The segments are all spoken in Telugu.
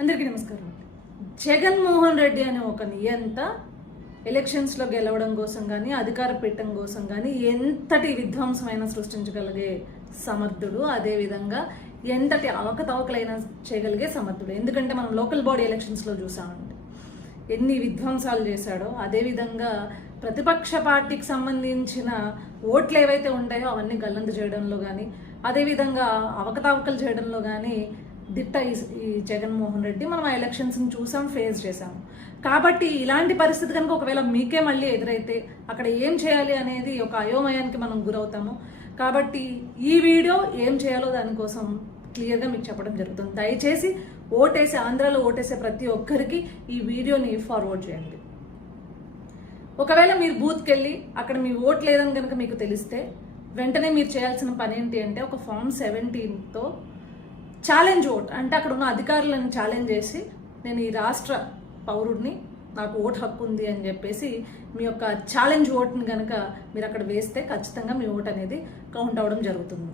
అందరికీ నమస్కారం. జగన్మోహన్ రెడ్డి అనే ఒక నియంత ఎలక్షన్స్లో గెలవడం కోసం కానీ అధికార పీఠం కోసం కానీ ఎంతటి విధ్వంసమైన సృష్టించగలిగే సమర్థుడు, అదేవిధంగా ఎంతటి అవకతవకలైనా చేయగలిగే సమర్థుడు. ఎందుకంటే మనం లోకల్ బాడీ ఎలక్షన్స్లో చూసామండి ఎన్ని విధ్వంసాలు చేశాడో. అదేవిధంగా ప్రతిపక్ష పార్టీకి సంబంధించిన ఓట్లు ఏవైతే ఉంటాయో అవన్నీ గల్లంతు చేయడంలో కానీ, అదేవిధంగా అవకతవకలు చేయడంలో కానీ దిట్ట ఈ జగన్మోహన్ రెడ్డి. మనం ఆ ఎలక్షన్స్ని చూసాం, ఫేస్ చేసాము. కాబట్టి ఇలాంటి పరిస్థితి కనుక ఒకవేళ మీకే మళ్ళీ ఎదురైతే అక్కడ ఏం చేయాలి అనేది ఒక అయోమయానికి మనం గురవుతాము. కాబట్టి ఈ వీడియో ఏం చేయాలో దానికోసం క్లియర్గా మీకు చెప్పడం జరుగుతుంది. దయచేసి ఓటేసి ఆంధ్రాలో ఓటేసే ప్రతి ఒక్కరికి ఈ వీడియోని ఫార్వర్డ్ చేయండి. ఒకవేళ మీరు బూత్కి వెళ్ళి అక్కడ మీ ఓట్ లేదని కనుక మీకు తెలిస్తే వెంటనే మీరు చేయాల్సిన పని ఏంటి అంటే ఒక ఫామ్ 17తో ఛాలెంజ్ ఓట్, అంటే అక్కడ ఉన్న అధికారులను ఛాలెంజ్ చేసి నేను ఈ రాష్ట్ర పౌరుడిని, నాకు ఓటు హక్కు ఉంది అని చెప్పేసి మీ యొక్క ఛాలెంజ్ ఓట్ని కనుక మీరు అక్కడ వేస్తే ఖచ్చితంగా మీ ఓట్ అనేది కౌంట్ అవ్వడం జరుగుతుంది.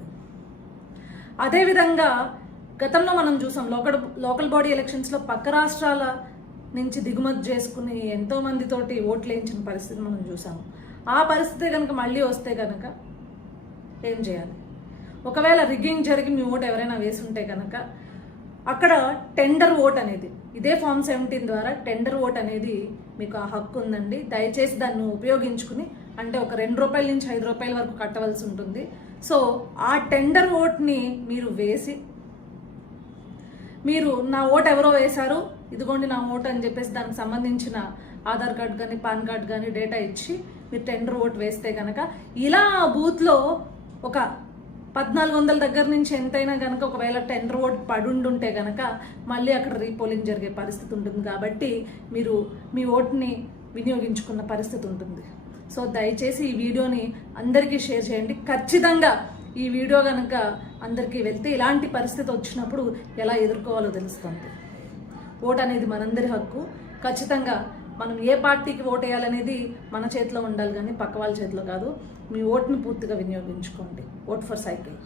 అదేవిధంగా గతంలో మనం చూసాం లోకల్ బాడీ ఎలక్షన్స్లో పక్క రాష్ట్రాల నుంచి దిగుమతి చేసుకుని ఎంతో మందితోటి ఓట్లు వేయించిన పరిస్థితి మనం చూసాము. ఆ పరిస్థితి కనుక మళ్ళీ వస్తే కనుక ఏం చేయాలి? ఒకవేళ రిగ్గింగ్ జరిగి మీ ఓటు ఎవరైనా వేసి ఉంటే కనుక అక్కడ టెండర్ ఓట్ అనేది, ఇదే ఫామ్ 17 ద్వారా టెండర్ ఓట్ అనేది మీకు ఆ హక్కు ఉందండి. దయచేసి దాన్ని ఉపయోగించుకుని, అంటే ఒక ₹2 నుంచి ₹5 వరకు కట్టవలసి ఉంటుంది. సో ఆ టెండర్ ఓట్ని మీరు వేసి, మీరు నా ఓటు ఎవరో వేశారు, ఇదిగోండి నా ఓటు అని చెప్పేసి దానికి సంబంధించిన ఆధార్ కార్డు కానీ పాన్ కార్డు కానీ డేటా ఇచ్చి మీరు టెండర్ ఓట్ వేస్తే కనుక ఇలా బూత్లో ఒక 1400 దగ్గర నుంచి ఎంతైనా కనుక ఒకవేళ టెండర్ ఓట్ పడుండుంటే కనుక మళ్ళీ అక్కడ రీపోలింగ్ జరిగే పరిస్థితి ఉంటుంది. కాబట్టి మీరు మీ ఓటుని వినియోగించుకున్న పరిస్థితి ఉంటుంది. సో దయచేసి ఈ వీడియోని అందరికీ షేర్ చేయండి. ఖచ్చితంగా ఈ వీడియో కనుక అందరికీ వెళ్తే ఇలాంటి పరిస్థితి వచ్చినప్పుడు ఎలా ఎదుర్కోవాలో తెలుస్తుంది. ఓట్ అనేది మనందరి హక్కు. ఖచ్చితంగా మనం ఏ పార్టీకి ఓట్ వేయాలనేది మన చేతిలో ఉండాలి, కానీ పక్క వాళ్ళ చేతిలో కాదు. మీ ఓట్ని పూర్తిగా వినియోగించుకోండి. Vote for cycle.